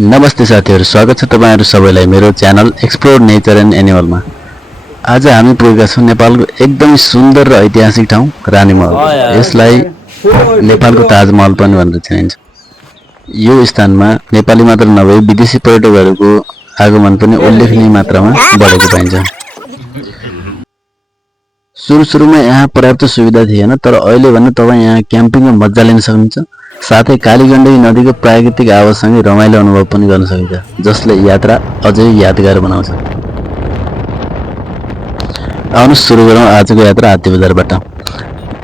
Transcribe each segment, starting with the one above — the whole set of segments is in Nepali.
नमस्ते साथीहरु, स्वागत छ तपाईहरु सबैलाई मेरो च्यानल एक्सप्लोर नेचर एन्ड एनिमलमा। आज हामी पुगेका छौं नेपालको एकदमै सुन्दर र ऐतिहासिक ठाउँ रानीमहल। यसलाई नेपालको ताजमहल पनि भनेर चिनिन्छ। यो स्थानमा नेपाली मात्र नभई विदेशी पर्यटकहरूको आगमन पनि उल्लेखनीय मात्रामा बढेको पाइन्छ। सुरुमा यहाँ पर्याप्त सुविधा थिएन, तर अहिले भने तपाई यहाँ क्याम्पिङको मज्जा लिन सक्नुहुन्छ। साथै कालीगण्डकी नदीको प्राकृतिक आवाजसँगै रमाइलो अनुभव पनि गर्न सकिन्छ, जसले यात्रा अझै यादगार बनाउँछ। आउनुहोस् सुरु गरौँ आजको यात्रा हात्तीबजारबाट।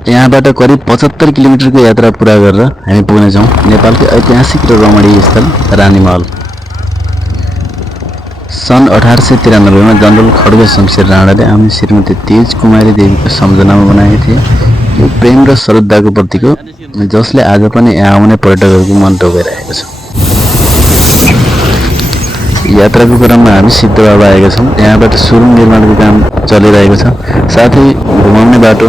यहाँबाट करिब 75 किलोमिटरको यात्रा पूरा गरेर हामी पुग्नेछौँ नेपालको ऐतिहासिक र रमणीय स्थल रानीमहल। सन् 1893 में जनरल खड्ग शमशेर राणाले आमा श्रीमती तेज कुमारी देवीको सम्झनामा बनाएका थिए। यो प्रेम र श्रद्धाको प्रतीक हो, जसले आज पनि यहाँ आउने पर्यटकहरूको मन टोकाइरहेको छ। यात्राको क्रममा हामी सिद्धबाबा आएका छौँ। यहाँबाट सुरुङ निर्माणको काम चलिरहेको छ। साथै घुमाउने बाटो,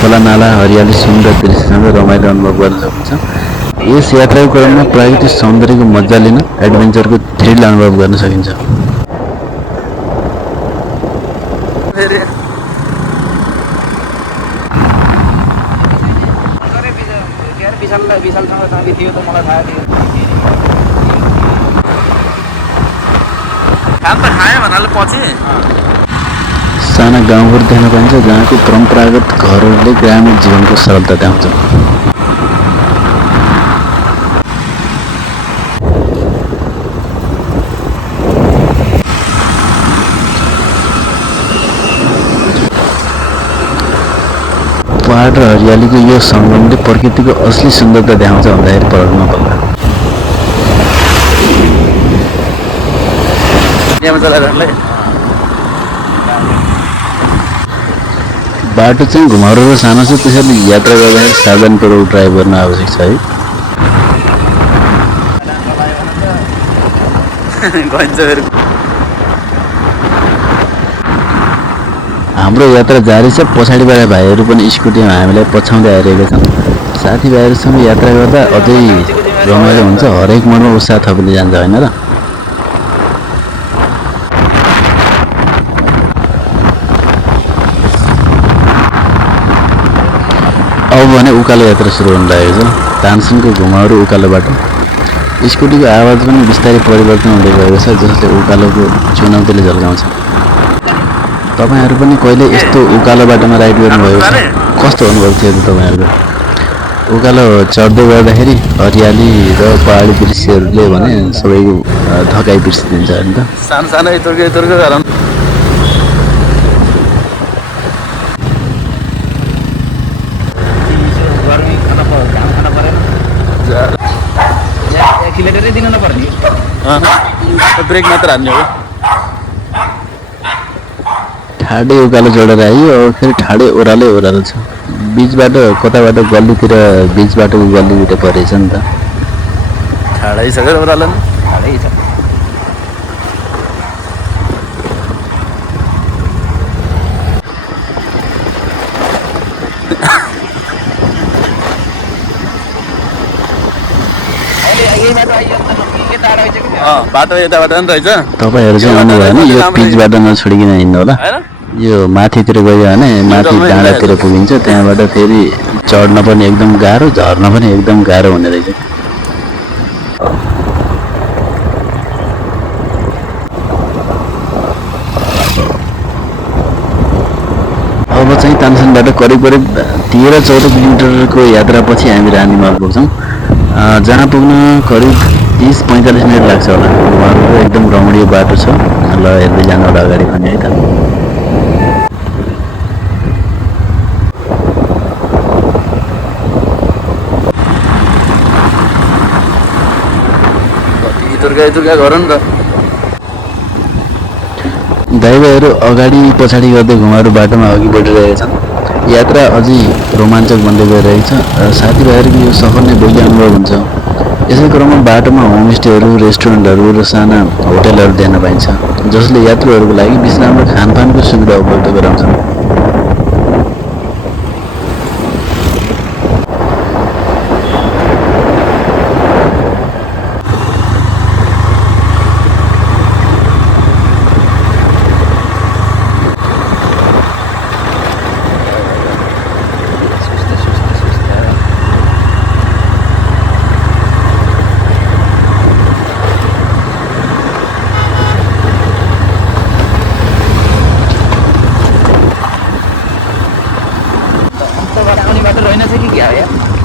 खोला नाला, हरियाली, सुन्दर दृश्यसँग रमाइलो अनुभव गर्न सक्नुहुन्छ। यस यात्राको क्रममा प्राकृतिक सौन्दर्यको मज्जा लिन एडभेन्चरको थ्रिल अनुभव गर्न सकिन्छ। साना गाउँघर देख्न पाइन्छ, जहाँको परम्परागत घरहरूले ग्रामीण जीवनको सरलता देखाउँछ। पहाड र हरियालीको यो सङ्गमले प्रकृतिको असली सुन्दरता देखाउँछ भन्दाखेरि परख नपर्ला। बाटो चाहिँ घुमाउरो र सानो छ, त्यसैले यात्रा गर्दाखेरि सावधानीपूर्वक ड्राइभ गर्न आवश्यक छ है। हाम्रो यात्रा जारी छ। पछाडिबाट भाइहरू पनि स्कुटीमा हामीलाई पछाउँदै आइरहेका छन्। साथीभाइहरूसँग यात्रा गर्दा अझै रमाइलो हुन्छ, हरेक मोडमा उत्साह थपिँदै जान्छ होइन र। अब भने उकालो यात्रा सुरु हुन लागेको छ। तानसेनको घुमाउरो उकालो बाटो। स्कुटीको आवाज पनि बिस्तारै परिवर्तन हुँदै गएको छ, जसले उकालोको चुनौतीले झल्काउँछ। तपाईहरु पनि कहिले यस्तो उकालो बाटोमा राइड गर्नुभएको छ? कस्तो अनुभव थियो त तपाईहरुको? उकालो चढ्दै गर्दाखेरि हरियाली र पहाडी दृश्यहरूले भने सबैको थकाइ बिर्सिदिन्छ हैन त। सानो इतुरको गरम एक्सिलेटरै दिन नपर्ने, ब्रेक मात्र हान्ने हो। ठाडै उकालो चढेर आयो, अब फेरि ठाडै ओह्रालो छ। बीचबाट कताबाट गल्लीतिर, बीच बाटोको गल्लीतिर परेछ नि त। ठाडै छ के ओह्रालो नि? ठाडै छ। बाटो यताबाट नि रहेछ। तपाईहरु चाहिँ आउनु भयो भने यो पिचबाट नछोडिकिन हिँड्नु होला। यो माथितिर गयो भने माथि डाँडातिर पुगिन्छ। त्यहाँबाट फेरि चढ्न पनि एकदम गाह्रो, झर्न पनि एकदम गाह्रो हुने रहेछ। अब चाहिँ तानसेनबाट करिब 13-14 किलोमिटरको यात्रापछि हामी रानीमहल पुग्छौँ, जहाँ पुग्न करिब 30-45 मिनट लाग्छ होला। उहाँको एकदम रमणीय बाटो छ। ल हेर्दै जानु होला अगाडि पनि है त। इतुर्का गर नि त। ड्राइभरहरू अगाडि पछाडि गर्दै घुमाउरो बाटोमा अघि बढिरहेका छन्। यात्रा अझै रोमाञ्चक बन्दै गइरहेको छ। साथीभाइहरूको यो सफर नै बेग्लै अनुभव हुन्छ। यसै क्रममा बाटोमा होमस्टेहरू, रेस्टुरेन्टहरू र साना होटलहरू देख्न पाइन्छ, जसले यात्रुहरूको लागि विश्राम र खानपानको सुविधा उपलब्ध गराउँछन्।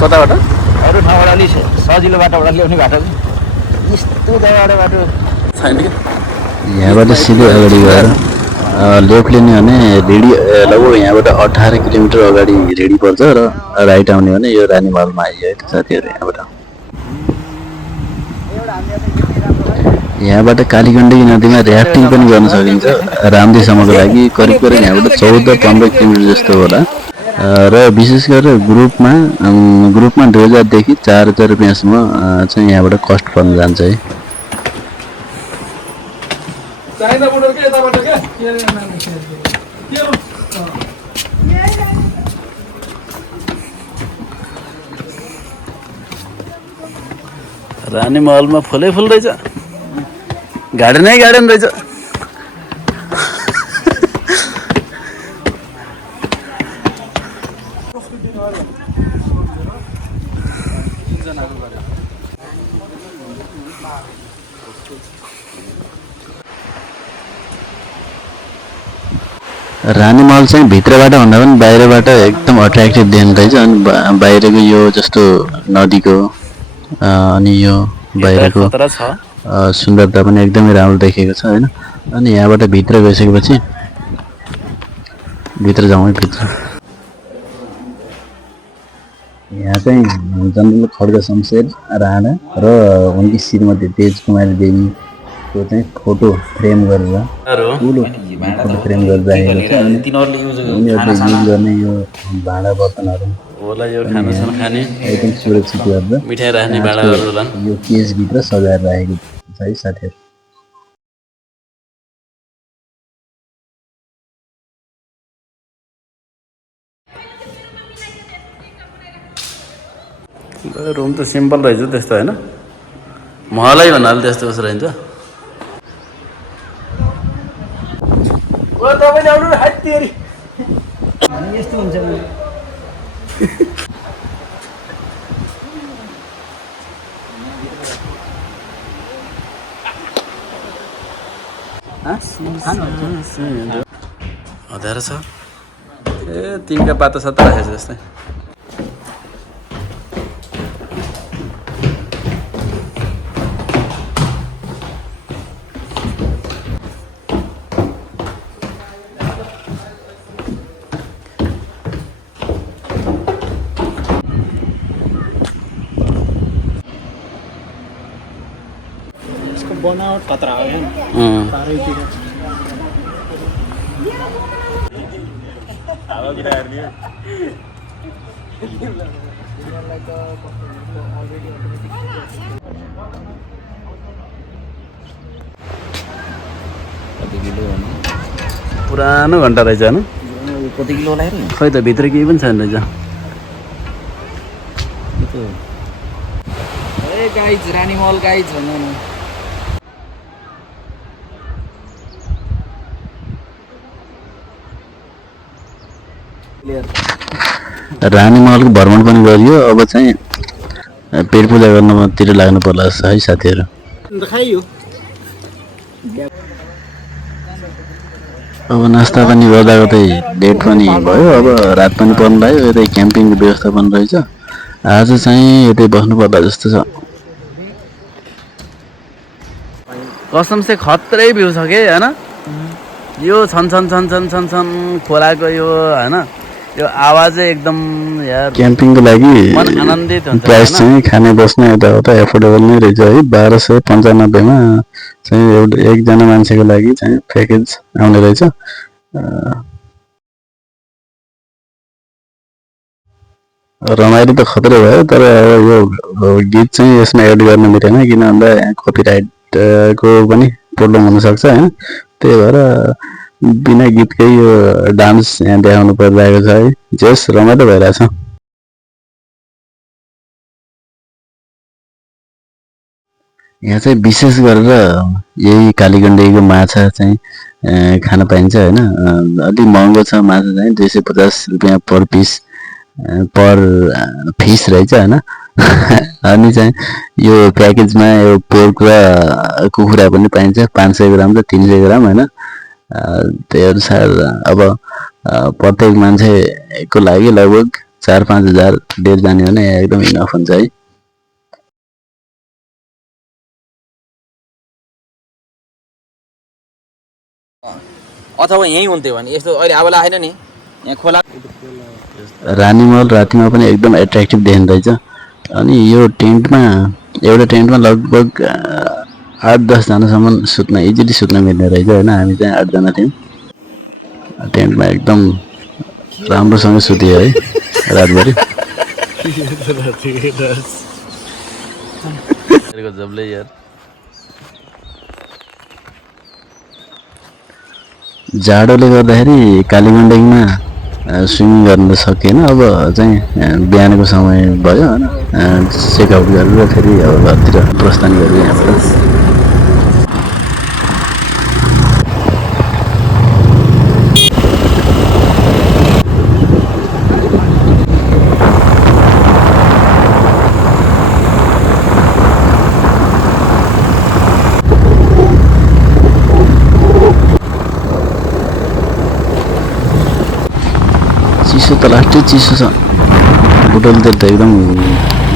कताबाट अरू ठाउँबाट अलिक सजिलो बाटोबाट ल्याउने बाटो यस्तो जग्गाबाट बाटो छैन कि यहाँबाट सिधै अगाडि गएर लेफ्ट लिने भने रेडी लगभग यहाँबाट 18 किलोमिटर अगाडि रेडी पर्छ र राइट आउने भने यो रानीमहलमा आइयो है साथीहरू। यहाँबाट कालीगण्डकी नदीमा ऱ्याफ्टिङ पनि गर्न सकिन्छ रामदेशसम्मको लागि। करिब करिब यहाँबाट 14-15 किलोमिटर जस्तो होला र विशेष गरेर ग्रुपमा 2000 देखि 4000 रुपियाँसम्म चाहिँ यहाँबाट कस्ट पर्न जान्छ है। रानीमहलमा फुलै फुल रहेछ, गार्डनै गार्डन रहेछ। रानीमहल चाहिँ भित्रबाट भन्दा पनि बाहिरबाट एकदम अट्र्याक्टिभ देख्ने रहेछ। अनि बाहिरको यो जस्तो नदीको अनि यो बाहिरको सुन्दरता पनि एकदमै राम्रो देखिएको छ होइन। अनि यहाँबाट भित्र गइसकेपछि भित्र जाउँ है भित्र। यहाँ चाहिँ जनरल खड्ग शमशेर राणा र उनकी श्रीमती तेजकुमारी देवीको चाहिँ फोटो फ्रेम गरेर ठुलो फोटो फ्रेम गरेर राखेको छ। अनि उनीहरूले युज गर्ने यो भाँडा बर्तनहरू एकदम सुरक्षित गरेर मिठाई राख्ने भाँडाहरू यो केसभित्र सजाएर राखेको छ है साथीहरू। रुम त सिम्पल रहेछ त्यस्तो होइन, महलै भन्नाले त्यस्तो कसो रहन्छ। यस्तो हुन्छ अँध्यारो छ ए तिनका पाता साता राखेको छ जस्तै। बनावट खतरा हो चारैतिर। पुरानो घन्टा रहेछ होइन, कति किलो लाग्यो खै त भित्र केही पनि छैन रहेछ। गाइज रानीमहल गाइज भन्नु न। रानीमहलको भ्रमण पनि गरियो, अब चाहिँ पेट पूजा गर्नतिर लाग्नु पर्ला है साथीहरू। अब नास्ता पनि गर्दा गर्दै लेट पनि भयो, अब रात पनि पर्नु लाग्यो। यतै क्याम्पिङको व्यवस्था पनि रहेछ। आज चाहिँ यतै बस्नु पर्ला जस्तो छ। कसम से खत्रै भ्यू छ के होइन, यो छन खोलाको यो होइन, यो आवाजै एकदम यार। क्याम्पिङको लागि आनन्दित हुन्छ। प्राइस चाहिँ खाने बस्ने यताउता एफोर्डेबल नै रहेछ है। 1295 चाहिँ एकजना मान्छेको लागि चाहिँ प्याकेज आउने रहेछ। रमाइलो त खत्रै भयो, तर अब यो गीत चाहिँ यसमा एड गर्न मिलेन किन भन्दा कपिराइटको पनि प्रब्लम हुनसक्छ होइन। त्यही भएर बिना गीतकै यो डान्स यहाँ देखाउनु परिरहेको छ है। जस रमाइलो भइरहेछ। यहाँ चाहिँ विशेष गरेर यही कालीगण्डकीको माछा चाहिँ खान पाइन्छ होइन। अलिक महँगो छ माछा चाहिँ, 250 रुपियाँ पर पिस पर फिस रहेछ होइन। अनि चाहिँ यो प्याकेजमा यो पोर्क र कुखुरा पनि पाइन्छ, 500 ग्राम र 300 ग्राम होइन। त्यही अनुसार अब प्रत्येक मान्छेको लागि लगभग 4-5 हजार डेढ जाने भने एकदम इनफ हुन्छ है। अथवा यहीँ हुन्थ्यो भने यस्तो अहिले अब आएन नि यहाँ खोला रानीमहल रातिमा पनि एकदम एट्र्याक्टिभ देखिँदैछ। अनि यो टेन्टमा एउटा टेन्टमा लगभग 8-10 जनासम्म सुत्न इजिली सुत्न मिल्ने रहेछ होइन। हामी चाहिँ 8 जना थियौँ। टेन्टमा एकदम राम्रोसँग सुत्यो है रातभरि। जबले यार जाडोले गर्दाखेरि कालीगण्डकीमा स्विमिङ गर्न त सकिएन। अब चाहिँ बिहानको समय भयो होइन, चेकआउट गरेर फेरि अब घरतिर प्रस्थान गरेर यहाँबाट चिसो त लास्टै चिसो छ। बुटोलतिर त एकदम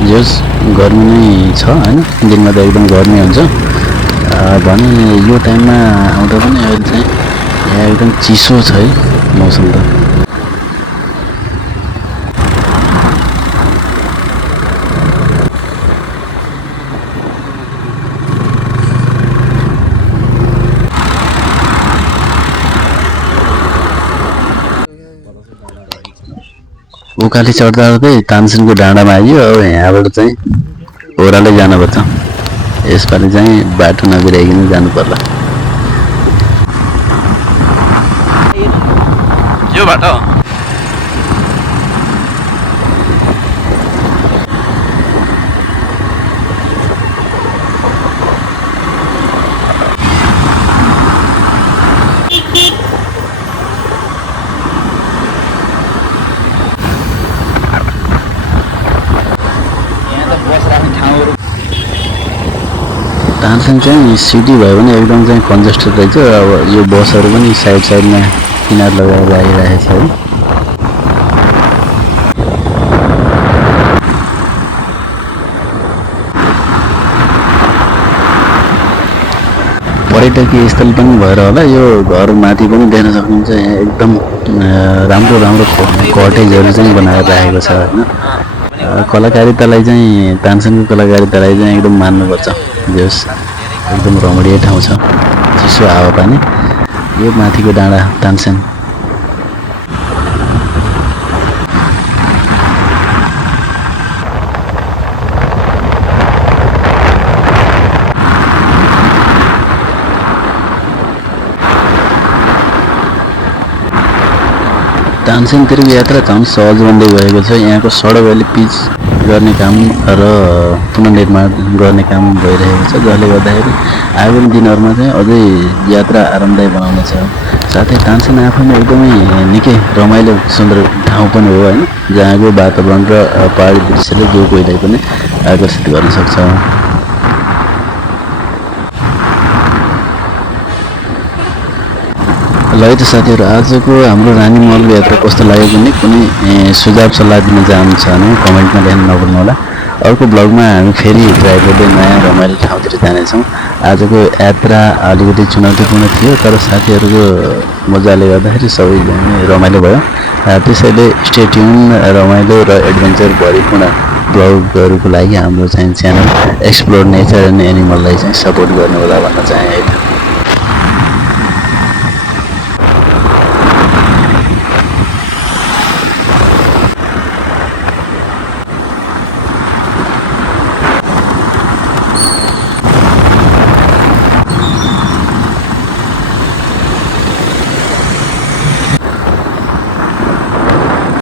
जस गर्मी नै छ होइन, दिनमा त एकदम गर्मी हुन्छ भने यो टाइममा आउँदा पनि अहिले चाहिँ यहाँ एकदम चिसो छ है मौसम त। उकाली चढ्दा चढ्दै तानसेनको डाँडामा आइयो। अब यहाँबाट चाहिँ ओह्रालै जानुपर्छ। यसपालि चाहिँ बाटो नबिराइकन जानु पर्ला। यो बाटो तानसेन चाहिँ सिटी भयो भने एकदम चाहिँ कन्जेस्टेड रहेछ। अब यो बसहरू पनि साइडमा किनार लगाएर आइरहेको छ है। पर्यटकीय स्थल पनि भएर होला यो घर माथि पनि देख्न सक्नुहुन्छ। यहाँ एकदम राम्रो राम्रो कटेजहरू चाहिँ बनाएर राखेको छ होइन। कलाकारितालाई चाहिँ तानसेनको कलाकारितालाई चाहिँ एकदम मान्नुपर्छ। जस एकदम रमणीय ठाउँ छ, चिसो हावापानी। यो माथिको डाँडा तानसेन। तानसेनतिरको यात्रा झन् सहज बन्दै गएको छ। यहाँको सडक अहिले पिच गर्ने काम र पुनर्निर्माण गर्ने काम भइरहेको छ, जसले गर्दाखेरि आगामी दिनहरूमा चाहिँ अझै यात्रा आरामदायी बनाउनेछ। साथै तानसेन आफैमा एकदमै निकै रमाइलो सुन्दर ठाउँ पनि हो होइन, जहाँको वातावरण र पहाडी दृश्यले जो कोहीलाई पनि आकर्षित गर्न सक्छ। ल है त साथीहरू, आजको हाम्रो रानीमहलको यात्रा कस्तो लाग्यो भने कुनै सुझाव सल्लाह दिन चाहनुहुन्छ भने कमेन्टमा लेख्न नभुल्नु होला। अर्को ब्लगमा हामी फेरि ट्राई गर्दै नयाँ रमाइलो ठाउँतिर जानेछौँ। आजको यात्रा अलिकति चुनौतीपूर्ण थियो, तर साथीहरूको मजाले गर्दाखेरि सबैजना रमाइलो भयो। त्यसैले स्टे ट्युन रमाइलो र एडभेन्चर भरिपूर्ण ब्लगहरूको लागि हाम्रो चाहिँ च्यानल एक्सप्लोर नेचर एन्ड एनिमललाई चाहिँ सपोर्ट गर्नु होला भन्न चाहे।